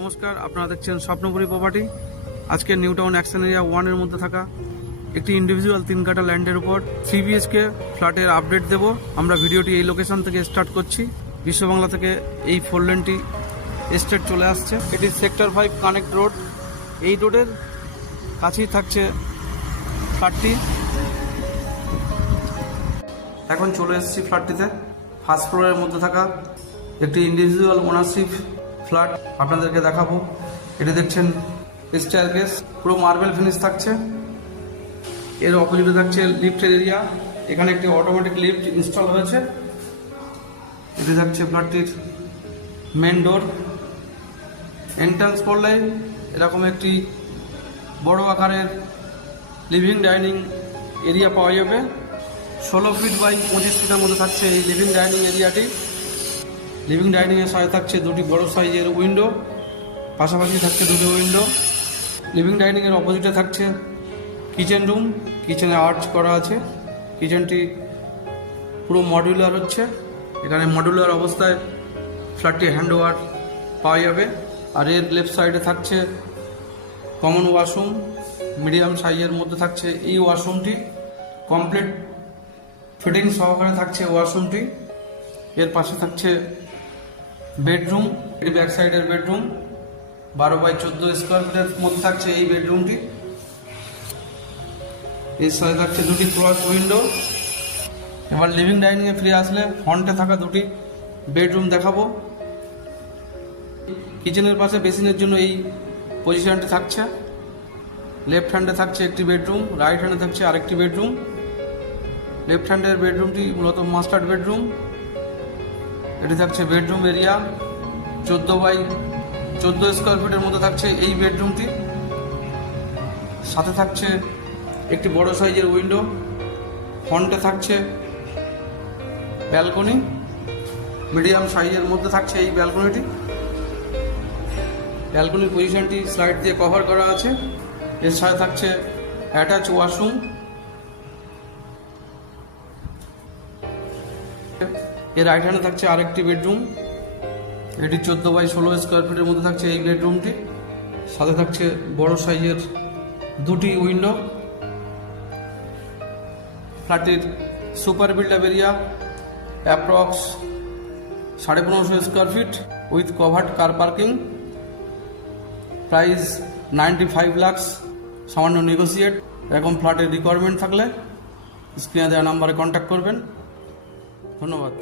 নমস্কার, আপনারা দেখছেন স্বপ্নপুরী প্রপার্টি। আজকে নিউ টাউন অ্যাকশন এরিয়া 1 এর মধ্যে থাকা একটি ইন্ডিভিজুয়াল 3 কাঠা ল্যান্ডের উপর 3 BHK ফ্ল্যাটের আপডেট দেব। আমরা ভিডিওটি এই লোকেশন থেকে স্টার্ট করছি। বিশ্ববাংলা থেকে এই 4 লেনটি স্ট্রেট চলে আসছে। এটি সেক্টর 5 কানেক্ট রোড। এই রোডের কাছেই থাকছে ফ্ল্যাটটি। এখন চলে এসেছি ফ্ল্যাটটিতে। ফার্স্ট ফ্লোরের মধ্যে থাকা একটি ইন্ডিভিজুয়াল ওনারশিপ ফ্ল্যাট আপনাদেরকে দেখাবো। এটি দেখছেন স্টেয়ারকেস, পুরো মার্বেল ফিনিশ থাকছে। এর অপোজিটে থাকছে লিফটের এরিয়া। এখানে একটি অটোমেটিক লিফট ইনস্টল হয়েছে। এটি থাকছে ফ্ল্যাটটির মেন ডোর। এন্ট্রান্স করলে এরকম একটি বড় আকারের লিভিং ডাইনিং এরিয়া পাওয়া যাবে। 16 ফিট বাই 25 ফিটের মধ্যে থাকছে এই লিভিং ডাইনিং এরিয়াটি। লিভিং ডাইনিংয়ের সাথে থাকছে দুটি বড় সাইজের উইন্ডো, পাশাপাশি থাকছে দুটো উইন্ডো। লিভিং ডাইনিংয়ের অপোজিটে থাকছে কিচেন রুম। কিচেনে আর্চ করা আছে। কিচেনটি পুরো মডুলার হচ্ছে। এখানে মডুলার অবস্থায় ফ্ল্যাটটি হ্যান্ড ওভার পাওয়া যাবে। আর এর লেফট সাইডে থাকছে কমন ওয়াশরুম। মিডিয়াম সাইজের মধ্যে থাকছে এই ওয়াশরুমটি। কমপ্লিট ফিটিং সহকারে থাকছে ওয়াশরুমটি। এর পাশে থাকছে বেডরুম। এটি ব্যাক সাইডের বেডরুম। 12 বাই 14 স্কোয়ার ফিটের মধ্যে থাকছে এই বেডরুমটি। এর সাথে থাকছে দুটি ক্রস উইন্ডো। এবার লিভিং ডাইনিংয়ে ফিরে আসলে ফ্রন্টে থাকা দুটি বেডরুম দেখাবো। কিচেনের পাশে বেসিনের জন্য এই পজিশনটি থাকছে। লেফট হ্যান্ডে থাকছে একটি বেডরুম, রাইট হ্যান্ডে থাকছে আরেকটি বেডরুম। লেফট হ্যান্ডের বেডরুমটি মূলত মাস্টার বেডরুম। এটি থাকছে বেডরুম এরিয়া। 14 বাই 14 স্কোয়ার ফিটের মধ্যে থাকছে এই বেডরুমটি। সাথে থাকছে একটি বড় সাইজের উইন্ডো। ফ্রন্টে থাকছে ব্যালকনি। মিডিয়াম সাইজের মধ্যে থাকছে এই ব্যালকনিটি। ব্যালকনির পজিশনটি স্লাইড দিয়ে কভার করা আছে। এর সাথে থাকছে অ্যাটাচ ওয়াশরুম। এর রাইট হ্যান্ডে থাকছে আরেকটি বেডরুম। এটি 14 বাই 16 স্কোয়ার ফিটের মধ্যে থাকছে এই বেডরুমটি। সাথে থাকছে বড় সাইজের দুটি উইন্ডো। ফ্ল্যাটের super build up area approx 1550 square feet with covered car parking. Price 95 lakh, সামান্য নেগোসিয়েট। এরকম ফ্ল্যাটের রিকোয়ারমেন্ট থাকলে স্ক্রিনে দেওয়া নাম্বারে কন্ট্যাক্ট করবেন। ধন্যবাদ।